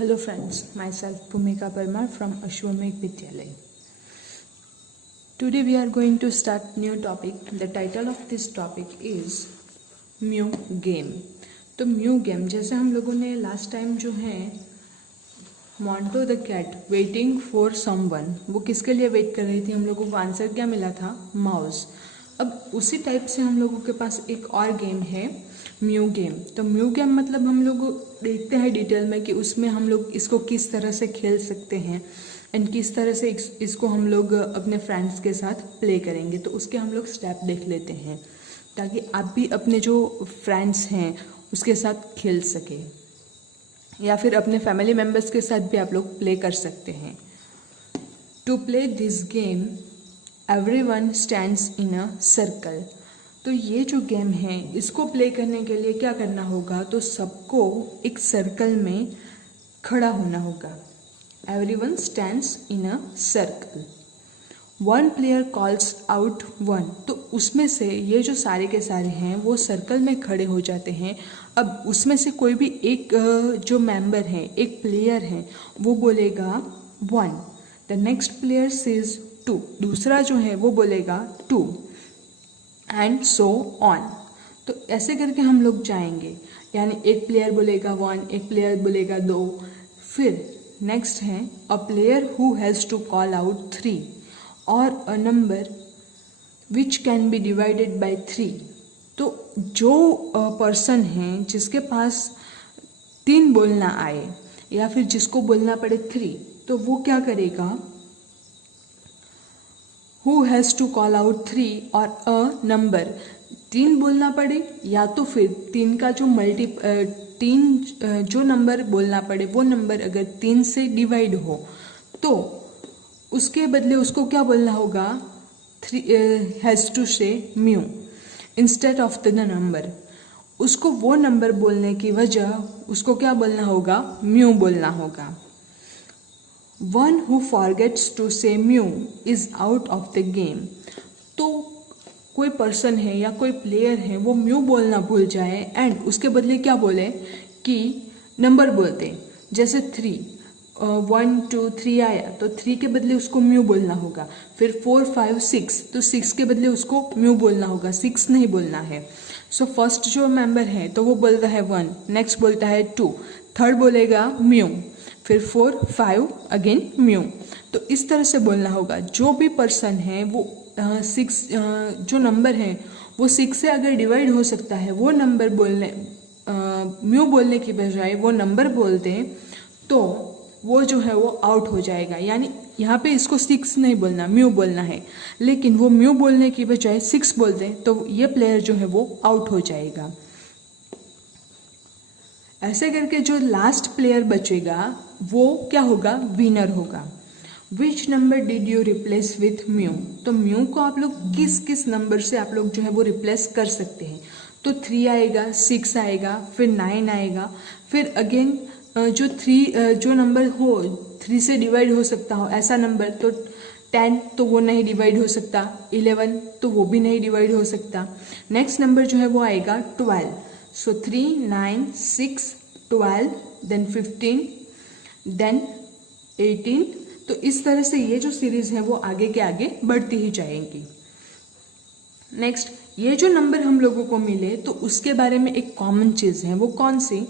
Hello friends, myself Bhumika Parmar from Ashwamekh Vidyalaya. Today we are going to start new topic. The title of this topic is Mew Game. तो Mew game जैसे हम लोगों ने last time जो है Monto the cat waiting for someone, वो किसके लिए वेट कर रही थी, हम लोगों को आंसर क्या मिला था, माउस। अब उसी टाइप से हम लोगों के पास एक और गेम है म्यू गेम। तो म्यू गेम मतलब हम लोग देखते हैं डिटेल में कि उसमें हम लोग इसको किस तरह से खेल सकते हैं एंड किस तरह से इसको हम लोग अपने फ्रेंड्स के साथ प्ले करेंगे। तो उसके हम लोग स्टेप देख लेते हैं ताकि आप भी अपने जो फ्रेंड्स हैं उसके साथ खेल सके या फिर अपने फैमिली मेम्बर्स के साथ भी आप लोग प्ले कर सकते हैं। To play this game everyone stands in a circle. तो ये जो गेम है इसको प्ले करने के लिए क्या करना होगा, तो सबको एक सर्कल में खड़ा होना होगा। Everyone stands in a circle. One player calls out one. तो उसमें से ये जो सारे के सारे हैं वो सर्कल में खड़े हो जाते हैं। अब उसमें से कोई भी एक जो मेंबर है, एक प्लेयर है, वो बोलेगा one. The next player says two. दूसरा जो है वो बोलेगा टू एंड सो ऑन। तो ऐसे करके हम लोग जाएंगे, यानी एक प्लेयर बोलेगा वन, एक प्लेयर बोलेगा दो। फिर नेक्स्ट है a player who has to call out three और a number which can be divided by three. तो जो पर्सन है जिसके पास तीन बोलना आए या फिर जिसको बोलना पड़े थ्री, तो वो क्या करेगा, who has to call out three और अ नंबर, तीन बोलना पड़े या तो फिर तीन का जो तीन जो नंबर बोलना पड़े वो नंबर अगर तीन से डिवाइड हो तो उसके बदले उसको क्या बोलना होगा, थ्री हैज़ टू से mu instead of the number. उसको वो नंबर बोलने की वजह उसको क्या बोलना होगा, म्यू बोलना होगा। वन हु फॉरगेट्स टू से mu is out of the game. तो कोई पर्सन है या कोई प्लेयर है वो म्यू बोलना भूल जाए एंड उसके बदले क्या बोले कि नंबर बोलते, जैसे थ्री, 1 2 3 आया तो थ्री के बदले उसको म्यू बोलना होगा। फिर 4 5 6 तो 6 के बदले उसको म्यू बोलना होगा, 6 नहीं बोलना है। सो फर्स्ट जो मेंबर है तो वो बोलता है 1, नेक्स्ट बोलता है 2, थर्ड बोलेगा म्यू, फिर 4 5 अगेन म्यू। तो इस तरह से बोलना होगा। जो भी पर्सन है वो 6 जो नंबर है वो 6 से अगर डिवाइड हो सकता है, वो नंबर बोलने म्यू बोलने की बजाय वो नंबर बोल दें तो वो जो है वो आउट हो जाएगा। यानी यहाँ पे इसको 6 नहीं बोलना, म्यू बोलना है, लेकिन वो म्यू बोलने की बजाय 6 बोल दें तो ये प्लेयर जो है वो आउट हो जाएगा। ऐसे करके जो लास्ट प्लेयर बचेगा वो क्या होगा, विनर होगा। Which number did you replace with mu. तो म्यू को आप लोग किस किस नंबर से आप लोग जो है वो रिप्लेस कर सकते हैं। तो 3 आएगा, 6 आएगा, फिर 9 आएगा, फिर अगेन जो 3 जो नंबर हो 3 से डिवाइड हो सकता हो ऐसा नंबर, तो 10 तो वो नहीं डिवाइड हो सकता, 11 तो वो भी नहीं डिवाइड हो सकता। नेक्स्ट नंबर जो है वो आएगा 12। सो 3 9 6 12 देन 15 देन 18। तो इस तरह से ये जो सीरीज है वो आगे के आगे बढ़ती ही जाएंगी। नेक्स्ट ये जो नंबर हम लोगों को मिले तो उसके बारे में एक कॉमन चीज़ है, वो कौन सी,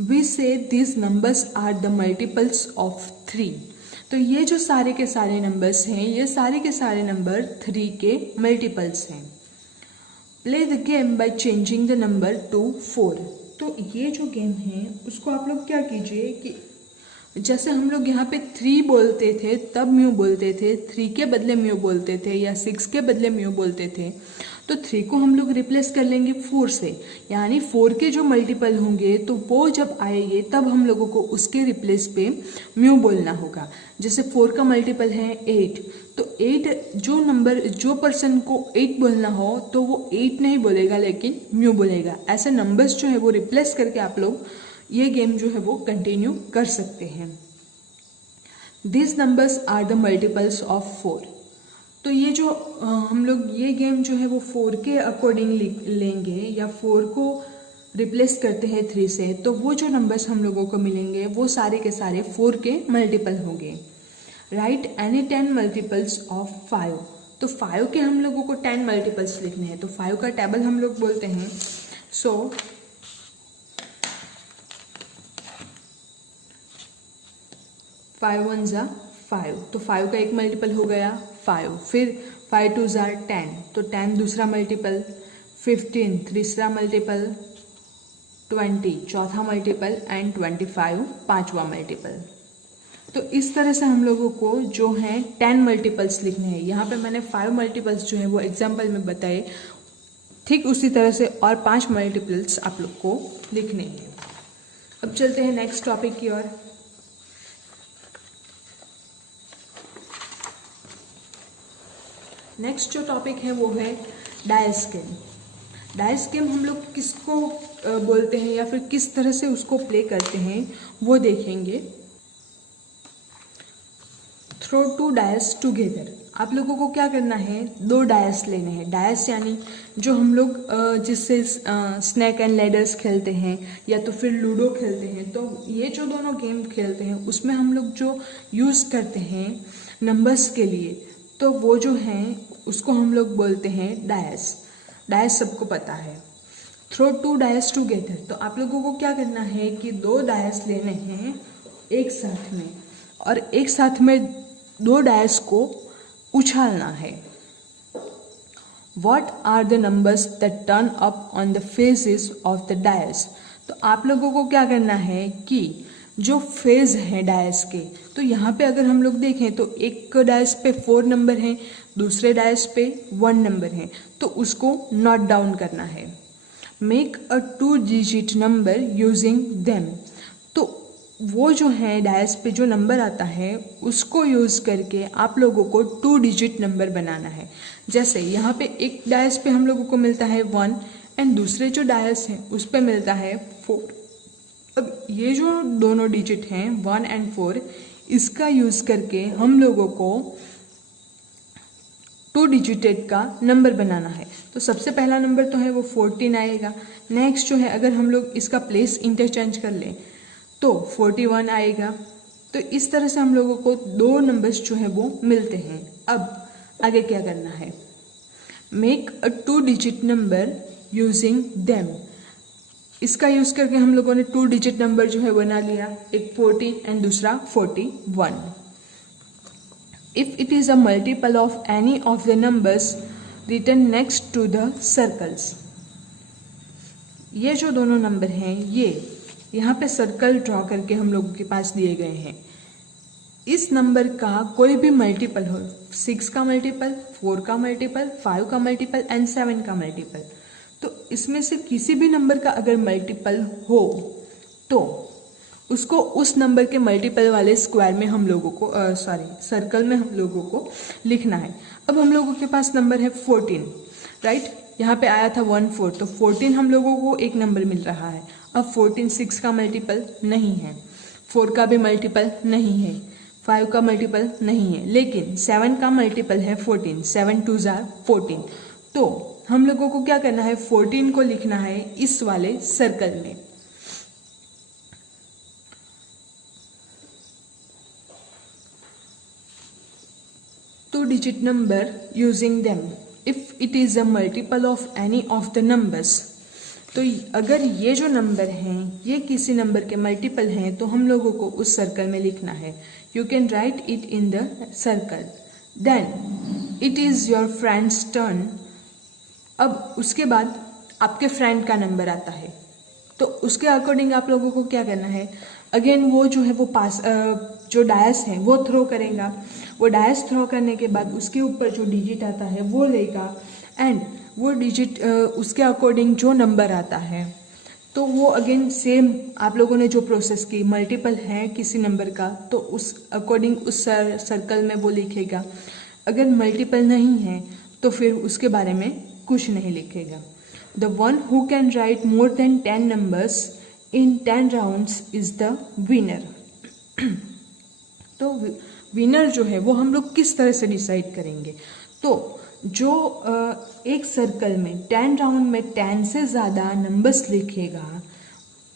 we say this numbers are the multiples of 3। तो ये जो सारे के सारे नंबर्स हैं ये सारे के सारे नंबर 3 के मल्टीपल्स हैं। Play the game by changing the number two 4। तो ये जो गेम है उसको आप लोग क्या कीजिए कि जैसे हम लोग यहाँ पे 3 बोलते थे तब म्यू बोलते थे, 3 के बदले म्यू बोलते थे या 6 के बदले म्यू बोलते थे, तो 3 को हम लोग रिप्लेस कर लेंगे 4 से। यानी 4 के जो मल्टीपल होंगे तो वो जब आएंगे तब हम लोगों को उसके रिप्लेस पे म्यू बोलना होगा। जैसे 4 का मल्टीपल है 8, तो 8 जो नंबर जो पर्सन को 8 बोलना हो तो वो 8 नहीं बोलेगा लेकिन म्यू बोलेगा। ऐसे नंबर्स जो है वो रिप्लेस करके आप लोग ये गेम जो है वो कंटिन्यू कर सकते हैं। This numbers are the multiples of 4। तो ये जो हम लोग ये गेम जो है वो 4 के अकॉर्डिंग लेंगे या 4 को रिप्लेस करते हैं 3 से, तो वो जो नंबर्स हम लोगों को मिलेंगे वो सारे के सारे 4 के मल्टीपल होंगे। राइट एनी 10 मल्टीपल्स ऑफ 5, तो 5 के हम लोगों को 10 मल्टीपल्स लिखने हैं, तो 5 का टेबल हम लोग बोलते हैं। सो 5 1 ज़ा 5, तो 5 का एक मल्टीपल हो गया 5, फिर 5 2 ज़ा 10, तो 10 दूसरा मल्टीपल, 15 तीसरा मल्टीपल, 20 चौथा मल्टीपल एंड 25 पांचवा मल्टीपल। तो इस तरह से हम लोगों को जो है 10 मल्टीपल्स लिखने हैं। यहाँ पे मैंने 5 मल्टीपल्स जो है वो एग्जाम्पल में बताए, ठीक उसी तरह से और 5 मल्टीपल्स आप लोग को लिखने हैं। अब चलते हैं नेक्स्ट टॉपिक की ओर। नेक्स्ट जो टॉपिक है वो है डायस गेम। डायस गेम हम लोग किसको बोलते हैं या फिर किस तरह से उसको प्ले करते हैं वो देखेंगे। थ्रो 2 डायस टुगेदर, आप लोगों को क्या करना है, 2 डायस लेने हैं। डायस यानी जो हम लोग जिससे स्नैक एंड लैडर्स खेलते हैं या तो फिर लूडो खेलते हैं, तो ये जो दोनों गेम खेलते हैं उसमें हम लोग जो यूज़ करते हैं नंबर्स के लिए, तो वो जो हैं उसको हम लोग बोलते हैं डायस। डायस सबको पता है। थ्रो 2 डायस टुगेदर, तो आप लोगों को क्या करना है कि 2 डायस लेने हैं एक साथ में, और एक साथ में 2 डायस को उछालना है। What are the numbers that turn up on the faces of the dice? तो आप लोगों को क्या करना है कि जो फेज है डायस के, तो यहाँ पे अगर हम लोग देखें तो एक डायस पे 4 नंबर हैं, दूसरे डायस पे 1 नंबर है, तो उसको नोट डाउन करना है। Make a 2 digit number using them, तो वो जो है डायस पे जो नंबर आता है उसको यूज़ करके आप लोगों को 2 डिजिट नंबर बनाना है। जैसे यहाँ पे एक डायस पे हम लोगों को मिलता है 1 एंड दूसरे जो डायस हैं उस पे मिलता है 4। अब ये जो दोनों डिजिट हैं 1 एंड 4, इसका यूज़ करके हम लोगों को 2 डिजिटेड का नंबर बनाना है। तो सबसे पहला नंबर तो है वो 14 आएगा। नेक्स्ट जो है अगर हम लोग इसका प्लेस इंटरचेंज कर लें तो 41 आएगा। तो इस तरह से हम लोगों को 2 नंबर्स जो है वो मिलते हैं। अब आगे क्या करना है, make a 2 digit number using them, इसका यूज़ करके हम लोगों ने 2 डिजिट नंबर जो है बना लिया, एक 14 एंड दूसरा 41। If it is a multiple of any of the numbers written next to the circles, ये जो दोनों नंबर हैं ये यहाँ पे सर्कल ड्रॉ करके हम लोगों के पास दिए गए हैं। इस नंबर का कोई भी मल्टीपल हो, 6 का मल्टीपल, 4 का मल्टीपल, 5 का मल्टीपल एंड 7 का मल्टीपल, तो इसमें से किसी भी नंबर का अगर मल्टीपल हो तो उसको उस नंबर के मल्टीपल वाले स्क्वायर में हम लोगों को सर्कल में हम लोगों को लिखना है। अब हम लोगों के पास नंबर है 14, राइट, यहाँ पे आया था 1 4, तो 14 हम लोगों को एक नंबर मिल रहा है। अब 14 6 का मल्टीपल नहीं है, 4 का भी मल्टीपल नहीं है, 5 का मल्टीपल नहीं है, लेकिन 7 का मल्टीपल है 14, 7 2 ज़ा 14। तो हम लोगों को क्या करना है, 14 को लिखना है इस वाले सर्कल में। Two digit number using them if it is a multiple of any of the numbers, तो अगर ये जो नंबर हैं ये किसी नंबर के मल्टीपल हैं तो हम लोगों को उस सर्कल में लिखना है। You can write it in the circle. Then it is your friend's turn, अब उसके बाद आपके फ्रेंड का नंबर आता है, तो उसके अकॉर्डिंग आप लोगों को क्या करना है, अगेन वो जो है वो पास जो डायस है वो थ्रो करेगा। वो डायस थ्रो करने के बाद उसके ऊपर जो डिजिट आता है वो लेगा एंड वो डिजिट उसके अकॉर्डिंग जो नंबर आता है तो वो अगेन सेम आप लोगों ने जो प्रोसेस की, मल्टीपल है किसी नंबर का तो उस अकॉर्डिंग उस सर्कल में वो लिखेगा। अगर मल्टीपल नहीं है तो फिर उसके बारे में कुछ नहीं लिखेगा। The one who can write more than 10 numbers in 10 rounds is the winner. तो विनर जो है वो हम लोग किस तरह से डिसाइड करेंगे, तो जो एक सर्कल में 10 राउंड में 10 से ज़्यादा नंबर्स लिखेगा,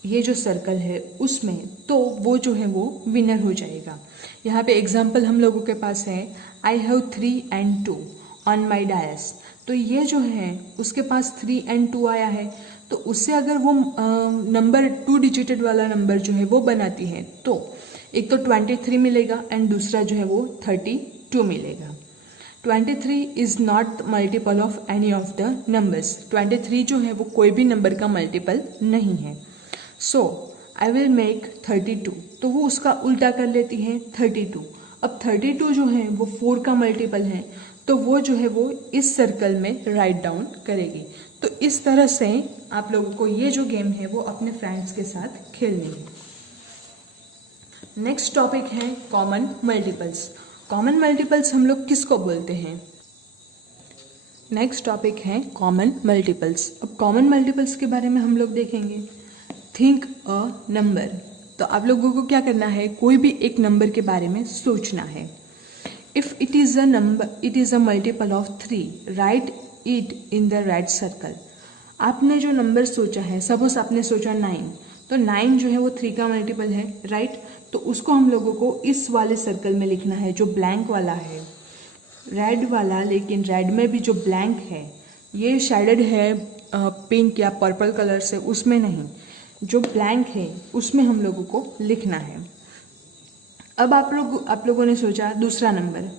ये जो सर्कल है उसमें, तो वो जो है वो विनर हो जाएगा। यहाँ पे एग्जाम्पल हम लोगों के पास है, I have 3 and 2 on my dice. तो ये जो है उसके पास 3 and 2 आया है, तो उससे अगर वो नंबर 2 डिजिटेड वाला नंबर जो है वो बनाती है, तो एक तो 23 मिलेगा एंड दूसरा जो है वो 32 मिलेगा। 23 is not multiple of any of the numbers. 23 जो है वो कोई भी नंबर का मल्टीपल नहीं है। सो आई विल मेक 32, तो वो उसका उल्टा कर लेती है 32। अब 32 जो है वो 4 का मल्टीपल है, तो वो जो है वो इस सर्कल में राइट डाउन करेगी। तो इस तरह से आप लोगों को ये जो गेम है वो अपने फ्रेंड्स के साथ खेलनी है। नेक्स्ट टॉपिक है कॉमन मल्टीपल्स। कॉमन मल्टीपल्स हम लोग किसको बोलते हैं? नेक्स्ट टॉपिक है कॉमन मल्टीपल्स। अब कॉमन मल्टीपल्स के बारे में हम लोग देखेंगे। Think a number. तो आप लोगों को क्या करना है, कोई भी एक नंबर के बारे में सोचना है। If it is a number, it is a multiple of 3, right it in the red circle. आपने जो नंबर सोचा है, सपोज आपने सोचा 9, तो 9 जो है वो 3 का मल्टीपल है, राइट। तो उसको हम लोगों को इस वाले सर्कल में लिखना है जो ब्लैंक वाला है, रेड वाला। लेकिन रेड में भी जो ब्लैंक है ये शेडेड है पिंक या पर्पल कलर से, उसमें नहीं, जो ब्लैंक है उसमें हम लोगों को लिखना है। अब आप लोगों ने सोचा दूसरा नंबर,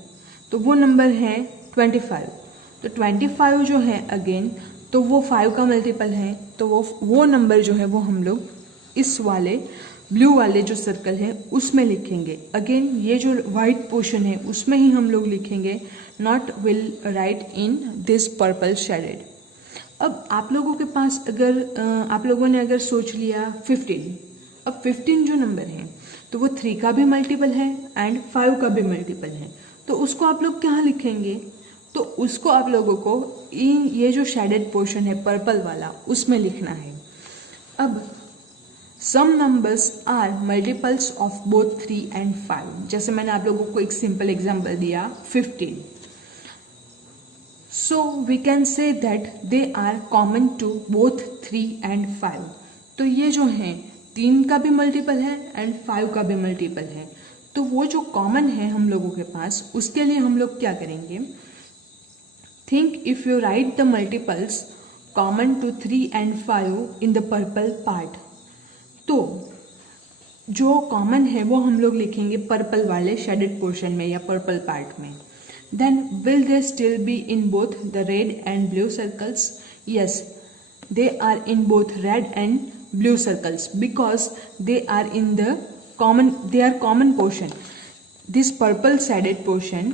तो वो नंबर है 25। तो 25 जो है अगेन, तो वो 5 का मल्टीपल है, तो वो नंबर जो है वो हम लोग इस वाले ब्लू वाले जो सर्कल है उसमें लिखेंगे। अगेन ये जो वाइट पोर्शन है उसमें ही हम लोग लिखेंगे, not will write in this purple shaded. अब आप लोगों के पास अगर आप लोगों ने अगर सोच लिया 15, अब 15 जो नंबर है तो वो 3 का भी मल्टीपल है एंड 5 का भी मल्टीपल है, तो उसको आप लोग कहाँ लिखेंगे? तो उसको आप लोगों को ये जो शेडेड पोर्शन है पर्पल वाला उसमें लिखना है। अब some numbers are multiples of both 3 and 5। जैसे मैंने आप लोगों को एक सिंपल एग्जाम्पल दिया 15, so we can say that they are common to both 3 and 5। तो ये जो है 3 का भी मल्टीपल है एंड 5 का भी मल्टीपल है, तो वो जो कॉमन है हम लोगों के पास, उसके लिए हम लोग क्या करेंगे? Think if you write the multiples common to 3 and 5 in the purple part. तो जो कॉमन है वो हम लोग लिखेंगे पर्पल वाले शेडेड पोर्शन में या पर्पल पार्ट में। Then will they still be in both the red and blue circles? Yes, they are in both red and blue circles because they are in the common portion. This purple shaded portion,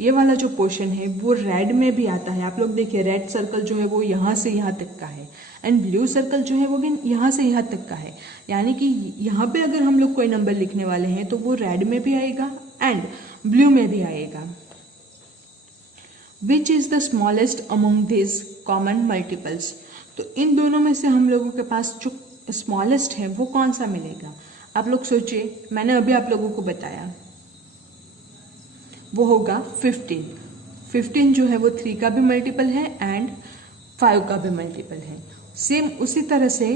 ये वाला जो portion है वो red में भी आता है। आप लोग देखिए रेड सर्कल जो है वो यहाँ से यहाँ तक का है एंड ब्लू सर्कल जो है वो भी यहाँ से यहाँ तक का है। यानी कि यहाँ पे अगर हम लोग कोई नंबर लिखने वाले हैं तो वो रेड में भी आएगा एंड ब्लू में भी आएगा। Which is the smallest among this common multiples. तो इन दोनों में से हम लोगों के पास जो स्मॉलेस्ट है वो कौन सा मिलेगा? आप लोग सोचिए, मैंने अभी आप लोगों को बताया वो होगा 15। 15 जो है वो 3 का भी मल्टीपल है एंड 5 का भी मल्टीपल है। सेम उसी तरह से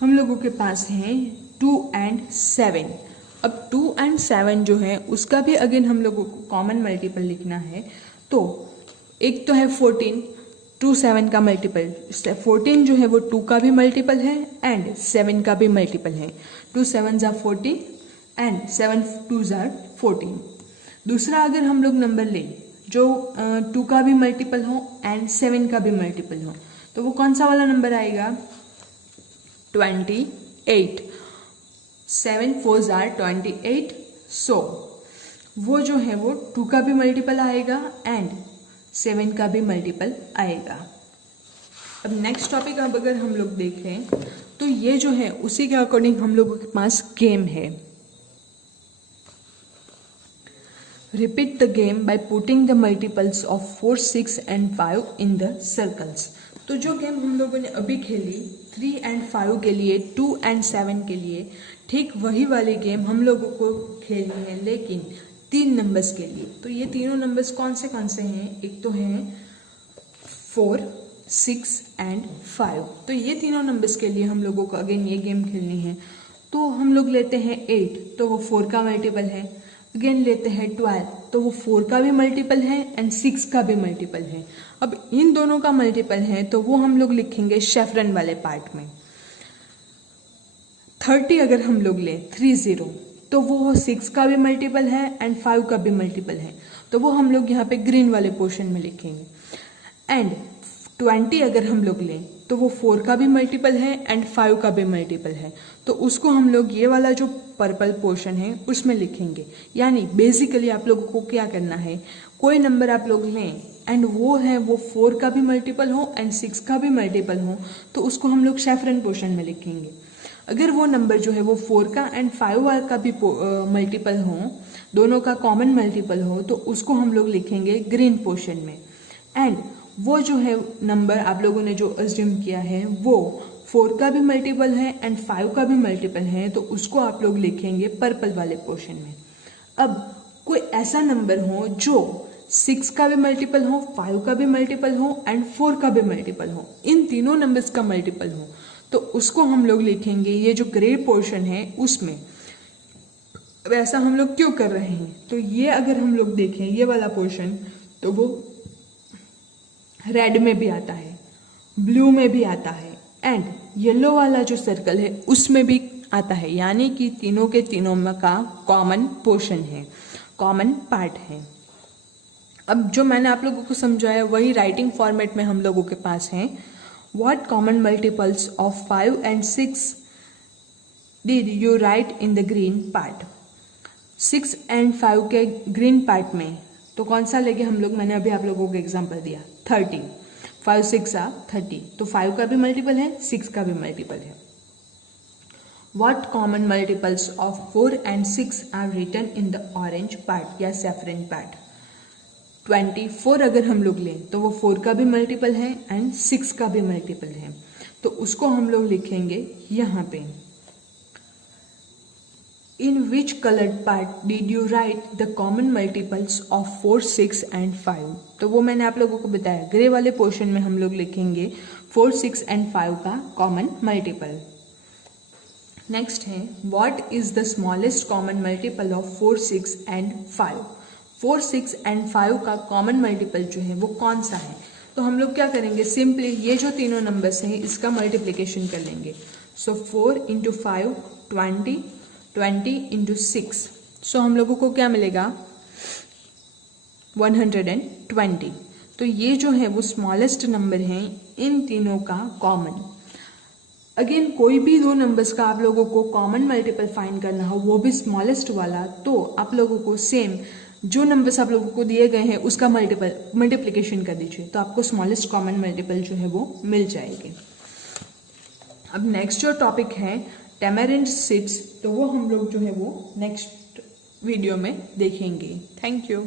हम लोगों के पास है 2 and 7। अब 2 and 7 जो है उसका भी अगेन हम लोगों को कॉमन मल्टीपल लिखना है। तो एक तो है 14, 2 7 का मल्टीपल, 14 जो है वो 2 का भी मल्टीपल है एंड 7 का भी मल्टीपल है। 2 7 ज़ा 14 एंड 7 2 ज़ा 14। दूसरा अगर हम लोग नंबर लें जो 2 का भी मल्टीपल हो एंड 7 का भी मल्टीपल हो, तो वो कौन सा वाला नंबर आएगा? 28। 7 4 ज़ा 28। सो वो जो है वो 2 का भी मल्टीपल आएगा एंड 7 का भी मल्टीपल आएगा। अब नेक्स्ट टॉपिक अब अगर हम लोग देखें तो ये जो है उसी के अकॉर्डिंग हम लोगों के पास गेम है। Repeat the game by putting the multiples of 4 6 and 5 in the circles. तो जो गेम हम लोगों ने अभी खेली 3 and 5 के लिए, 2 and 7 के लिए, ठीक वही वाली गेम हम लोगों को खेलनी है लेकिन 3 नंबर्स के लिए। तो ये तीनों नंबर्स कौन से हैं? एक तो है 4, 6 एंड 5। तो ये तीनों नंबर्स के लिए हम लोगों को अगेन ये गेम खेलनी है। तो हम लोग लेते हैं 8, तो वो 4 का मल्टीपल है। अगेन लेते हैं 12, तो वो 4 का भी मल्टीपल है एंड 6 का भी मल्टीपल है। अब इन दोनों का मल्टीपल है तो वो हम लोग लिखेंगे शेफरन वाले पार्ट में। 30 अगर हम लोग लें 30, तो वो 6 का भी मल्टीपल है एंड 5 का भी मल्टीपल है, तो वो हम लोग यहाँ पे ग्रीन वाले पोर्शन में लिखेंगे। एंड 20 अगर हम लोग लें तो वो 4 का भी मल्टीपल है एंड 5 का भी मल्टीपल है, तो उसको हम लोग ये वाला जो पर्पल पोर्शन है उसमें लिखेंगे। यानी बेसिकली आप लोगों को क्या करना है, कोई नंबर आप लोग लें एंड वो 4 का भी मल्टीपल हो एंड 6 का भी मल्टीपल हो, तो उसको हम लोग शेफरन पोर्शन में लिखेंगे। अगर वो नंबर जो है वो 4 का एंड 5 का भी मल्टीपल हो, दोनों का कॉमन मल्टीपल हो, तो उसको हम लोग लिखेंगे ग्रीन पोर्शन में। एंड वो जो है नंबर आप लोगों ने जो अज्यूम किया है वो 4 का भी मल्टीपल है एंड 5 का भी मल्टीपल है, तो उसको आप लोग लिखेंगे पर्पल वाले पोर्शन में। अब कोई ऐसा नंबर हो जो 6 का भी मल्टीपल हो, 5 का भी मल्टीपल हो एंड 4 का भी मल्टीपल हो, इन तीनों नंबर्स का मल्टीपल हो, तो उसको हम लोग लिखेंगे ये जो ग्रे पोर्शन है उसमें। वैसा हम लोग क्यों कर रहे हैं, तो ये अगर हम लोग देखें ये वाला पोर्शन, तो वो रेड में भी आता है, ब्लू में भी आता है एंड येलो वाला जो सर्कल है उसमें भी आता है। यानी कि तीनों के तीनों में का कॉमन पोर्शन है, कॉमन पार्ट है। अब जो मैंने आप लोगों को समझाया वही राइटिंग फॉर्मेट में हम लोगों के पास है। What common multiples of 5 and 6 did you write in the green part? 6 and 5 के ग्रीन पार्ट में तो कौन सा लेंगे हम लोग, मैंने अभी आप लोगों को एग्जांपल दिया 30, 5 6 30, तो 5 का भी मल्टीपल है, 6 का भी मल्टीपल है। What common multiples of 4 and 6 are written in the orange part या saffron part? 24 अगर हम लोग लें तो वो 4 का भी मल्टीपल है एंड 6 का भी मल्टीपल है, तो उसको हम लोग लिखेंगे यहाँ पे। In which coloured part did you write the common multiples of 4, 6 and 5? तो वो मैंने आप लोगों को बताया, ग्रे वाले पोर्शन में हम लोग लिखेंगे 4, 6 एंड 5 का कॉमन मल्टीपल। नेक्स्ट है what is the smallest common multiple of 4, 6 and 5? 4, 6 and 5 का कॉमन मल्टीपल जो है वो कौन सा है, तो हम लोग क्या करेंगे, सिंपली ये जो तीनों नंबर्स हैं इसका मल्टीप्लिकेशन कर लेंगे। सो 4 इंटू 5 20, 20 इंटू 6, सो हम लोगों को क्या मिलेगा 120। तो ये जो है वो स्मॉलेस्ट नंबर है इन तीनों का कॉमन। अगेन कोई भी दो नंबर्स का आप लोगों को कॉमन मल्टीपल फाइंड करना हो, वो भी स्मॉलेस्ट वाला, तो आप लोगों को सेम जो नंबर्स आप लोगों को दिए गए हैं उसका मल्टीप्लिकेशन कर दीजिए, तो आपको स्मॉलेस्ट कॉमन मल्टीपल जो है वो मिल जाएगी। अब नेक्स्ट जो टॉपिक है टैमरिंड सीड्स, तो वो हम लोग जो है वो नेक्स्ट वीडियो में देखेंगे। Thank you.